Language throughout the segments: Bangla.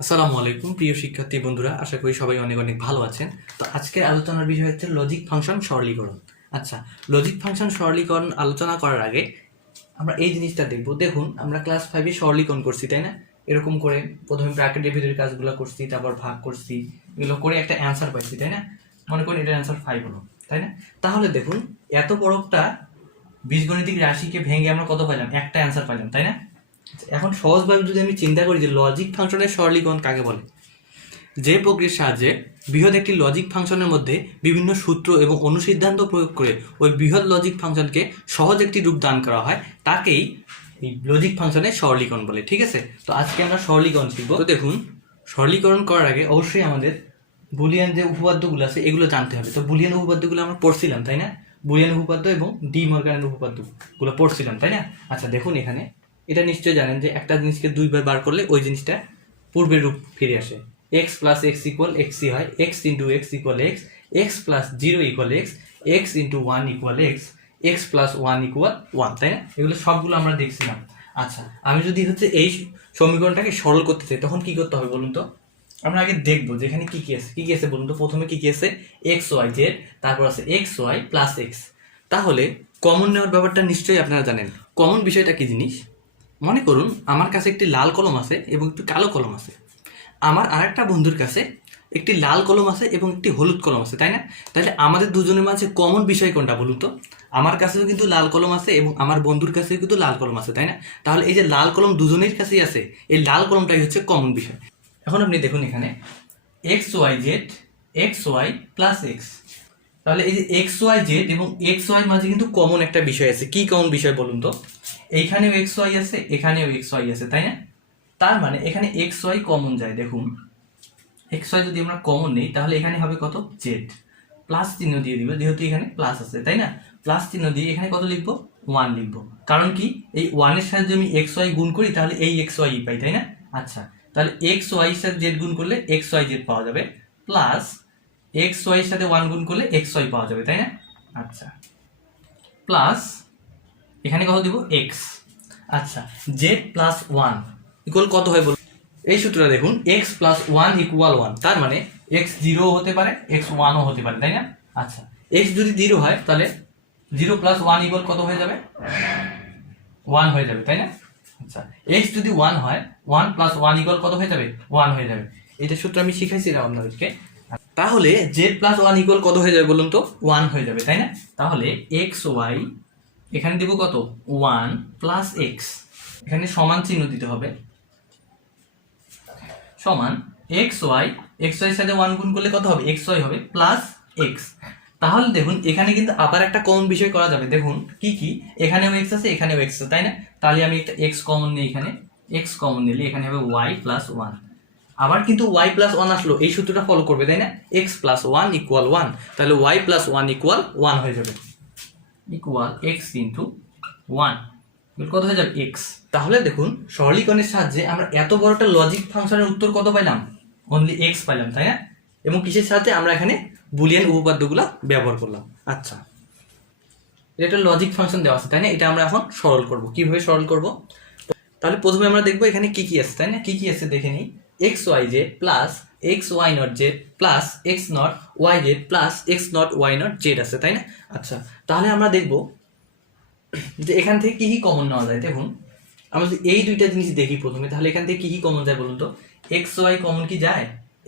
আসসালামু আলাইকুম প্রিয় শিক্ষার্থী বন্ধুরা, আশা করি সবাই অনেক অনেক ভালো আছেন। তো আজকের আলোচনার বিষয় হচ্ছে লজিক ফাংশন সরলীকরণ। আচ্ছা, লজিক ফাংশন সরলীকরণ আলোচনা করার আগে আমরা এই জিনিসটা দেখব। দেখুন, আমরা ক্লাস 5-এ সরলীকরণ করছি, তাই না? এরকম করে প্রথমে ব্র্যাকেটের ভিতরে কাজগুলো করছি, তারপর ভাগ করছি, এগুলো করে একটা অ্যান্সার পাইছি, তাই না? মনে করি এটার অ্যান্সার 5 হলো, তাই না? তাহলে দেখুন, এত বড় একটা বীজগণিতিক রাশিকে ভেঙে আমরা কত পাইলাম? একটা অ্যান্সার পাইলাম, তাই না? এখন সহজভাবে যদি আমি চিন্তা করি যে লজিক ফাংশনের সরলীকরণ কাকে বলে, যে প্রক্রিয়ার সাহায্যে বৃহৎ একটি লজিক ফাংশনের মধ্যে বিভিন্ন সূত্র এবং অনুসিদ্ধান্ত প্রয়োগ করে ওই বৃহৎ লজিক ফাংশনকে সহজ একটি রূপ দান করা হয়, তাকেই এই লজিক ফাংশনের সরলীকরণ বলে। ঠিক আছে, তো আজকে আমরা সরলীকরণ শিখব। তো দেখুন, সরলীকরণ করার আগে অবশ্যই আমাদের বুলিয়ান যে উপপাদ্যগুলো আছে এগুলো জানতে হবে। তো বুলিয়ান উপপাদ্যগুলো আমরা পড়ছিলাম, তাই না? বুলিয়ান উপপাদ্য এবং ডি মর্গানের উপপাদ্যগুলো পড়ছিলাম, তাই না? আচ্ছা দেখুন, এখানে এটা নিশ্চয়ই জানেন যে একটা জিনিসকে দুইবার বার করলে ওই জিনিসটা পূর্বের রূপ ফিরে আসে। এক্স প্লাস এক্স ইকুয়াল এক্সই হয়, x into x equal x, x plus zero equal x, x into one equal x, x plus one equal one, তাই না? এগুলো সবগুলো আমরা দেখছিলাম। আচ্ছা, আমি যদি এই সমীকরণটাকে সরল করতে চাই তখন কি করতে হবে বলুন তো? আমরা আগে দেখবো যে এখানে কি কি আছে বলুন তো। প্রথমে কি আছে? এক্স ওয়াই জেড, তারপর আছে এক্স ওয়াই প্লাস এক্স। তাহলে কমন নেওয়ার ব্যাপারটা নিশ্চয়ই আপনারা জানেন। কমন বিষয়টা কি জিনিস? মনে করুন আমার কাছে একটি লাল কলম আছে এবং একটি কালো কলম আছে। আমার আরেকটা বন্ধুর কাছে একটি লাল কলম আছে এবং একটি হলুদ কলম আছে, তাই না? তাহলে আমাদের দুজনের মাঝে কমন বিষয় কোনটা বলুন তো? আমার কাছেও কিন্তু লাল কলম আছে এবং আমার বন্ধুর কাছেও কিন্তু লাল কলম আছে, তাই না? তাহলে এই যে লাল কলম দুজনের কাছেই আছে, এই লাল কলমটাই হচ্ছে কমন বিষয়। এখন আপনি দেখুন এখানে X Y Z, X Y plus X. তাহলে এই যে এক্স ওয়াই জেড এবং এক্স ওয়াই মাঝে কিন্তু কমন একটা বিষয় আছে। কি কমন বিষয় বলুন তো? এইখানেও এক্স ওয়াই আছে, এখানেও এক্স ওয়াই আছে, তাই না? তার মানে এখানে এক্স ওয়াই কমন যায়। দেখুন, এক্স ওয়াই যদি আমরা কমন নেই তাহলে এখানে হবে কত? জেড। প্লাস চিহ্ন দিয়ে দিব যেহেতু এখানে প্লাস আছে, তাই না? প্লাস চিহ্ন দিয়ে এখানে কত লিখবো? ওয়ান লিখবো। কারণ কি, এই ওয়ানের সাথে যদি আমি এক্স ওয়াই গুণ করি তাহলে এই এক্স ওয়াই পাই, তাই না? আচ্ছা, তাহলে এক্স ওয়াই এর সাথে জেড গুণ করলে এক্স ওয়াই জেড পাওয়া যাবে, প্লাস এক্স ওয়াই এর সাথে ওয়ান গুণ করলে এক্স ওয়াই পাওয়া যাবে, তাই না? আচ্ছা, প্লাস এখানে কত দিব? এক্স। আচ্ছা, জেড প্লাস ওয়ান ইকুয়াল কত হয় বলুন? এই সূত্রটা দেখুন, x plus one equal one. তার মানে এক্স জিরো হতে পারে, এক্স ওয়ানও হতে পারে, তাই না? আচ্ছা, এক্স যদি জিরো হয় তাহলে জিরো প্লাস ওয়ান ইকুয়াল কত হয়ে যাবে? ওয়ান হয়ে যাবে, তাই না? আচ্ছা, এক্স যদি ওয়ান হয়, ওয়ান প্লাস ওয়ান ইকুয়াল কত হয়ে যাবে? ওয়ান হয়ে যাবে। এটা সূত্র আমি শিখাইছিলাম আপনাদেরকে। তাহলে জেড প্লাস ওয়ান ইকুয়াল কত হয়ে যাবে বলুন তো? ওয়ান হয়ে যাবে, তাই না? তাহলে এক্স ওয়াই এখানে দিব কত? ওয়ান প্লাস এক্স, এখানে সমান চিহ্ন দিতে হবে, সমান এক্স ওয়াই, এক্স ওয়াই সাথে ওয়ান গুণ করলে কত হবে? এক্স ওয়াই হবে প্লাস এক্স। তাহলে দেখুন এখানে কিন্তু আবার একটা কমন বিষয় করা যাবে। দেখুন কি কি, এখানেও এক্স আছে, এখানেও এক্স আছে, তাই না? তাহলে আমি একটা এক্স কমন নিই, এখানে এক্স কমন নিলে এখানে হবে ওয়াই প্লাস ওয়ান। আবার কিন্তু ওয়াই প্লাস ওয়ান আসলো, এই সূত্রটা ফলো করবে, তাই না? X plus one equal one, তাহলে y plus one equal one হয়ে যাবে, ইকুয়াল এক্স ইন্টু ওয়ান, কত হয়ে যাবে? এক্স। তাহলে দেখুন, সরলীকরণের সাহায্যে আমরা এত বড় একটা লজিক ফাংশনের উত্তর কত পাইলাম? অনলি এক্স পাইলাম, তাই না? এবং কিসের সাথে? আমরা এখানে বুলিয়ান উপপাদ্যগুলো ব্যবহার করলাম। আচ্ছা, এটা একটা লজিক ফাংশন দেওয়া আছে, তাই না? এটা আমরা এখন সরল করব। কিভাবে সরল করব? তাহলে প্রথমে আমরা দেখবো এখানে কি কি আছে, তাই না? কি কি আছে দেখে নিই। X Y Z plus X Y not Z plus X not Y Z plus X not Y not Z আছে, তাই না? আচ্ছা, তাহলে আমরা দেখবো যে এখান থেকে কি কি কমন নেওয়া যায়। দেখুন, আমরা যদি এই দুইটা জিনিস দেখি প্রথমে, তাহলে এখান থেকে কি কি কমন যায় বলুন তো? এক্স ওয়াই কমন কি যায়?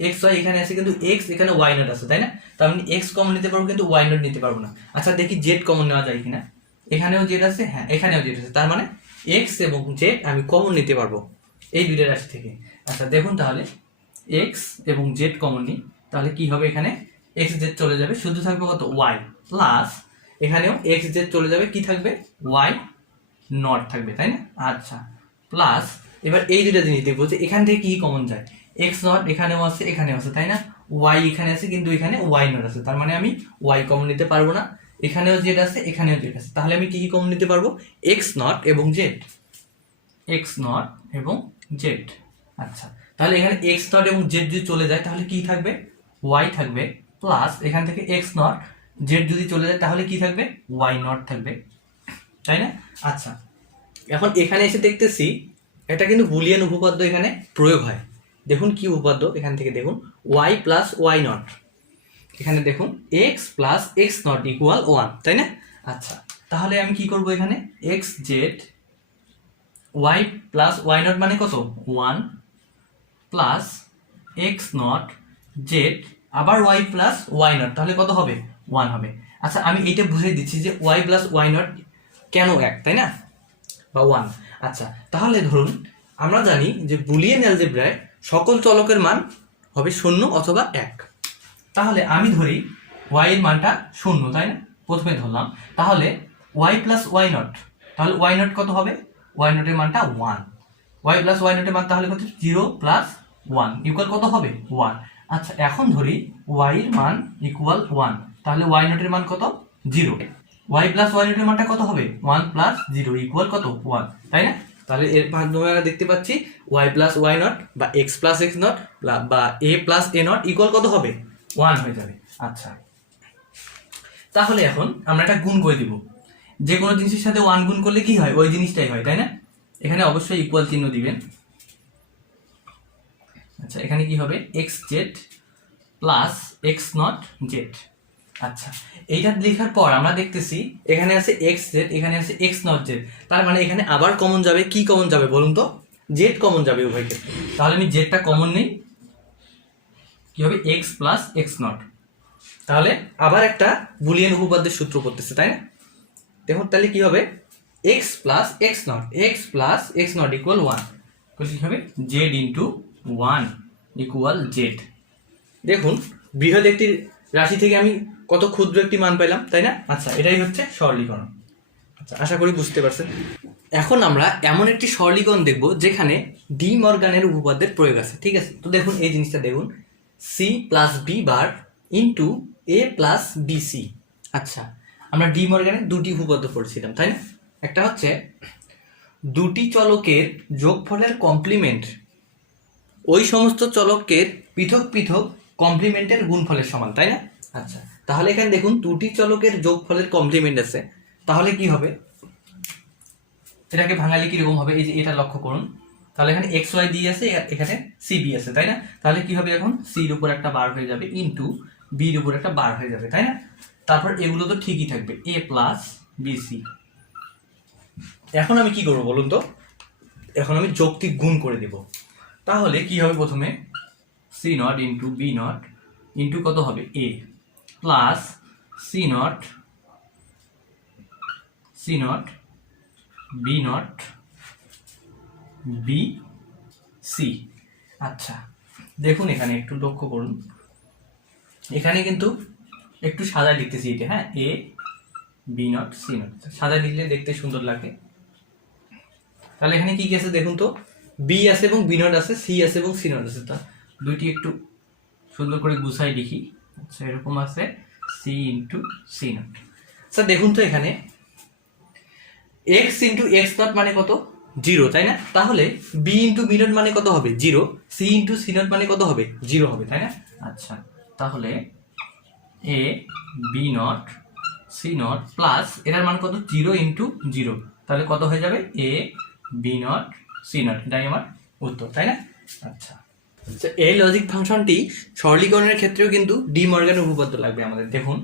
এক্স ওয়াই এখানে আছে কিন্তু এক্স এখানে ওয়াই নট আছে, তাই না? তার মানে এক্স কমন নিতে পারবো কিন্তু ওয়াই নট নিতে পারবো না। আচ্ছা দেখি জেড কমন নেওয়া যায় কিনা। এখানেও জেড আছে, হ্যাঁ এখানেও জেড আছে, তার মানে এক্স এবং জেড আমি কমন নিতে পারবো এই দুইটা রাশি থেকে। আচ্ছা দেখুন, তাহলে এক্স এবং জেড কমন নিই, তাহলে কি হবে? এখানে এক্স জেড চলে যাবে, শুধু থাকবে কত? ওয়াই, প্লাস এখানেও এক্স জেড চলে যাবে, কি থাকবে? ওয়াই নট থাকবে, তাই না? আচ্ছা, প্লাস এবার এই দুইটা জিনিস দেখবো যে এখান থেকে কি কমন যায়। এক্স নট এখানেও আছে, এখানেও আছে, তাই না? ওয়াই এখানে আছে কিন্তু এখানে ওয়াই নট আছে, তার মানে আমি ওয়াই কমন নিতে পারবো না। এখানেও জেড আছে, এখানেও জেড আছে, তাহলে আমি কি কি কমন নিতে পারবো? এক্স নট এবং জেড, এক্স নট এবং জেড। আচ্ছা, তাহলে এখানে এক্স নট এবং জেড যদি চলে যায় তাহলে কি থাকবে? ওয়াই থাকবে, প্লাস এখান থেকে এক্স নট জেড যদি চলে যায় তাহলে কি থাকবে? ওয়াই নট থাকবে, তাই না? আচ্ছা, এখন এখানে এসে দেখতেছি এটা কিন্তু বুলিয়ান উপপাদ্য এখানে প্রয়োগ হয়। দেখুন কি উপপাদ্য, এখান থেকে দেখুন y প্লাস ওয়াই নট, এখানে দেখুন x plus X not equal 1, তাই না? আচ্ছা, তাহলে আমি কি করব, এখানে X Z y plus Y not মানে কত 1 প্লাস এক্স নট জেড আবার y প্লাস ওয়াই নট, তাহলে কত হবে 1 হবে। আচ্ছা, আমি এইটা বুঝিয়ে দিচ্ছি যে y প্লাস ওয়াই নট কেন 1, তাই না, বা 1। আচ্ছা, তাহলে ধরুন আমরা জানি যে বুলিয়ান অ্যালজেব্রায় সকল চলকের মান হবে 0 অথবা 1। তাহলে আমি ধরি y এর মানটা 0, তাই না, প্রথমে ধরলাম। তাহলে y প্লাস ওয়াই নট, তাহলে ওয়াই নট কত হবে, ওয়াই নটের মানটা 1, y প্লাস ওয়াই নটের মান তাহলে কত 0 প্লাস 1 ইকুয়াল কত হবে 1। আচ্ছা, এখন ধরি y এর মান ইকুয়াল 1, তাহলে ওয়াই নটের মান কত 0, y প্লাস ওয়াই নটের মানটা কত হবে 1 প্লাস 0 ইকুয়াল কত 1, তাই না? তাহলে এর মাধ্যমে আমরা দেখতে পাচ্ছি y প্লাস ওয়াই নট বা x প্লাস এক্স নট বা a plus a not equal কত হবে 1 হয়ে যাবে। আচ্ছা, তাহলে এখন আমরা একটা গুণ করে দিব, যে কোনো জিনিসের সাথে 1 গুণ করলে কি হয়, ওই জিনিসটাই হয়, তাই না? এখানে অবশ্যই ইকুয়াল চিহ্ন দিবেন। আচ্ছা, এখানে কি হবে x Z plus X not Z. আচ্ছা, এইটা লেখার পর আমরা দেখতেছি এখানে আছে এক্স জেড, এখানে আছে এক্স নট জেড, তার মানে এখানে আবার কমন যাবে, কি কমন যাবে বলুন তো, জেড কমন যাবে উভয় ক্ষেত্রে। তাহলে আমি জেডটা কমন নেই, কি হবে এক্স প্লাস এক্স নট, তাহলে আবার একটা বুলিয়ান উপপাদ্যের সূত্র করতেছে, তাই না? দেখুন তাহলে কি হবে x plus X not, x plus X not equal 1, কি হবে জেড ইন্টু 1 ইকুয়াল জেড। দেখুন বৃহৎ একটি রাশি থেকে আমি কত ক্ষুদ্র একটি মান পাইলাম, তাই না? আচ্ছা, এটাই হচ্ছে সরলীকরণ। আচ্ছা, আশা করি বুঝতে পারছেন। এখন আমরা এমন একটি সরলীকরণ দেখব যেখানে ডি মর্গানের উপপাদ্যের প্রয়োগ আছে, ঠিক আছে? তো দেখুন এই জিনিসটা দেখুন, C plus B bar into A plus B C. আচ্ছা, আমরা ডি মর্গানের দুটি উপপাদ্য পড়েছিলাম, তাই না? একটা হচ্ছে দুটি চলকের যোগফলের কমপ্লিমেন্ট ওই সমস্ত চলকের পৃথক পৃথক কমপ্লিমেন্টের গুণফলের সমান, তাই না? আচ্ছা, তাহলে এখানে দেখুন দুটি চলকের যোগফলের কমপ্লিমেন্ট আছে, তাহলে কি হবে, এটাকে ভাঙালে কিরকম হবে, এই যে এটা লক্ষ্য করুন, তাহলে এখানে এক্স ওয়াই দিয়ে আছে, এখানে সি বি আছে, তাই না? তাহলে কি হবে, এখন সির উপর একটা বার হয়ে যাবে ইন্টু বির উপর একটা বার হয়ে যাবে, তাই না? তারপর এগুলো তো ঠিকই থাকবে, এ প্লাস বি সি। এখন আমি কি করবো বলুন তো, এখন আমি যৌক্তিক গুণ করে দেব। তাহলে কি হবে, প্রথমে C not into B not into কত হবে A plus C not B not B C. আচ্ছা, দেখুন এখানে একটু লক্ষ্য করুন, এখানে কিন্তু একটু সাজায় লিখতেছি এটা, হ্যাঁ, এ বি নট সি নট, সাজায় লিখলে দেখতে সুন্দর লাগে। তাহলে এখানে কি কি আছে দেখুন তো, বি আছে এবং বি নট আছে, সি আছে এবং সি নট আছে, তা দুইটি একটু সুন্দর করে গুছাই লিখি। আচ্ছা, এরকম আছে সি ইন্টু সি নট। আচ্ছা, দেখুন তো এখানে এক্স ইন্টু এক্স নট মানে কত 0, তাই না? তাহলে বি ইন্টু বি নট মানে কত হবে 0, সি ইন্টু সি নট মানে কত হবে 0 হবে, তাই না? আচ্ছা, তাহলে A B not C not plus এটার মান কত 0 ইন্টু 0, তাহলে কত হয়ে যাবে A B not C not, এটাই আমার উত্তর, তাই না? আচ্ছা, এই লজিক ফাংশনটি সরলীকরণের ক্ষেত্রেও কিন্তু ডি মর্গানের উপপাদ্য লাগবে আমাদের। দেখুন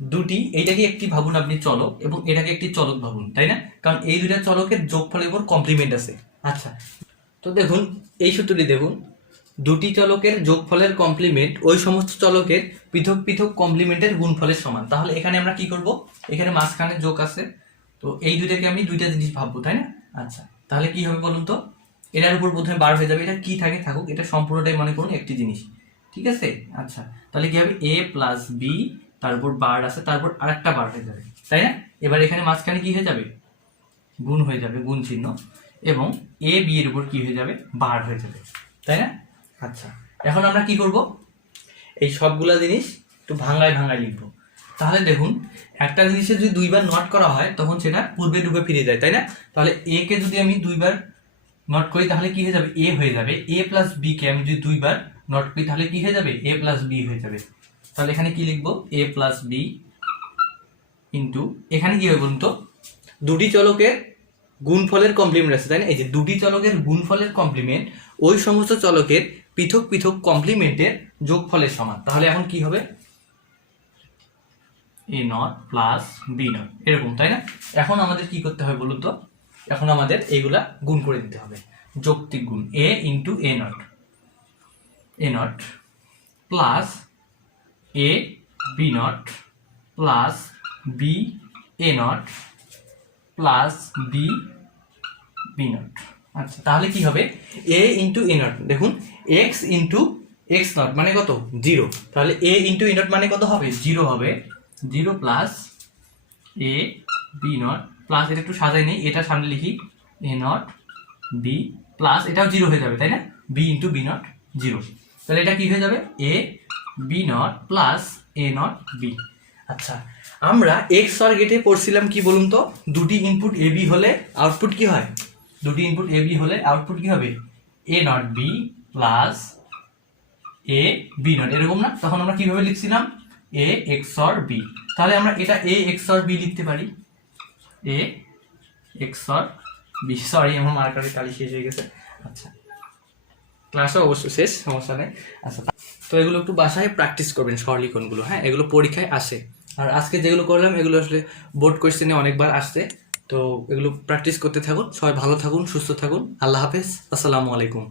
দুটি, এইটাকে একটি ভাবুন আপনি চলক এবং এটাকে একটি চলক ভাবুন, তাই না? কারণ এই দুইটা চলকের যোগফলের উপর কমপ্লিমেন্ট আছে। আচ্ছা, তো দেখুন এই সূত্রটি দেখুন, দুটি চলকের যোগফলের কমপ্লিমেন্ট ওই সমস্ত চলকের পৃথক পৃথক কমপ্লিমেন্টের গুণফলের সমান। তাহলে এখানে আমরা কি করব, এখানে মাঝখানে যোগ আছে, তো এই দুইটাকে আমি দুইটা জিনিস ভাববো, তাই না? আচ্ছা, তাহলে কি হবে বলুন তো, এটার উপর প্রথমে বার হয়ে যাবে, এটা কি থাকে থাকুক, এটা সম্পূর্ণটাই মনে করুন একটি জিনিস, ঠিক আছে? আচ্ছা, তাহলে কি হবে এ প্লাস বি, তার উপর বার আছে, তারপর আরেকটা বার হয়ে যাবে, তাই না? এবার এখানে মাঝখানে কি হয়ে যাবে, গুণ হয়ে যাবে, গুণ চিহ্ন, এবং এ বি এর উপর কি হয়ে যাবে, বার হয়ে যাবে, তাই না? আচ্ছা, এখন আমরা কি করব, এই সবগুলা জিনিস একটু ভাঙায় ভাঙায় লিখবো। তাহলে দেখুন একটা জিনিসে যদি দুইবার নট করা হয় তখন সেটা পূর্বে ডুবে ফিরে যায়, তাই না? তাহলে এ কে যদি আমি দুইবার নট করি তাহলে কি হয়ে যাবে, এ হয়ে যাবে। এ প্লাস বি কে আমি যদি দুইবার নট করি তাহলে কি হয়ে যাবে, এ প্লাস বি হয়ে যাবে। তাহলে এখানে কি লিখবো, এ প্লাস বি ইন্টু, এখানে কি হবে বলুন তো, দুটি চলকের গুণফলের কমপ্লিমেন্ট আছে, তাই না? এই যে দুটি চলকের গুণফলের কমপ্লিমেন্ট ওই সমস্ত চলকের পৃথক পৃথক কমপ্লিমেন্টের যোগফলের সমান। তাহলে এখন কি হবে, A not plus B not, এরকম, তাই না? এখন আমাদের কি করতে হবে বলুন তো, এখন আমাদের এইগুলা গুণ করে দিতে হবে, যৌক্তিক গুণ, A into A not plus A B not plus B A not plus B B not. আচ্ছা, তাহলে কি হবে, এ ইন্টু এ নট, দেখুন এক্স ইন্টু এক্স নট মানে কত, 0। তাহলে এ ইন্টু এ নট মানে কত হবে, 0 হবে। 0 plus A B not plus, এটা একটু সাজাই নেই, এটা সামনে লিখি, এ নট বি প্লাস, এটাও 0 হয়ে যাবে, তাই না? B into B not 0। তাহলে এটা কি হয়ে যাবে, A B not plus A not B. আচ্ছা, আমরা এক্স অর গেটে পড়ছিলাম কি বলুন তো, দুটি ইনপুট এ বি হলে আউটপুট কি হয়, দুটি ইনপুট এ বি হলে আউটপুট কি হবে, A not B plus A B not, এরকম না? তখন আমরা কিভাবে লিখছিলাম, এ এক্স অর বি। তাহলে আমরা এটা এ এক্স অর বি লিখতে পারি, A x or B. Sorry, আমার মার্কারের কালি শেষ হয়ে গেছে। আচ্ছা, ক্লাসও অবশ্য শেষ, সমস্যা নেই। আচ্ছা, তো এগুলো একটু বাসায় প্র্যাকটিস করবেন, সরলীকরণগুলো, হ্যাঁ, এগুলো পরীক্ষায় আসে। আর আজকে যেগুলো করলাম এগুলো আসলে বোর্ড কোয়েশ্চেনে অনেকবার আসছে, তো এগুলো প্র্যাকটিস করতে থাকুন। সবাই ভালো থাকুন, সুস্থ থাকুন, আল্লাহ হাফেজ, আসসালামু আলাইকুম।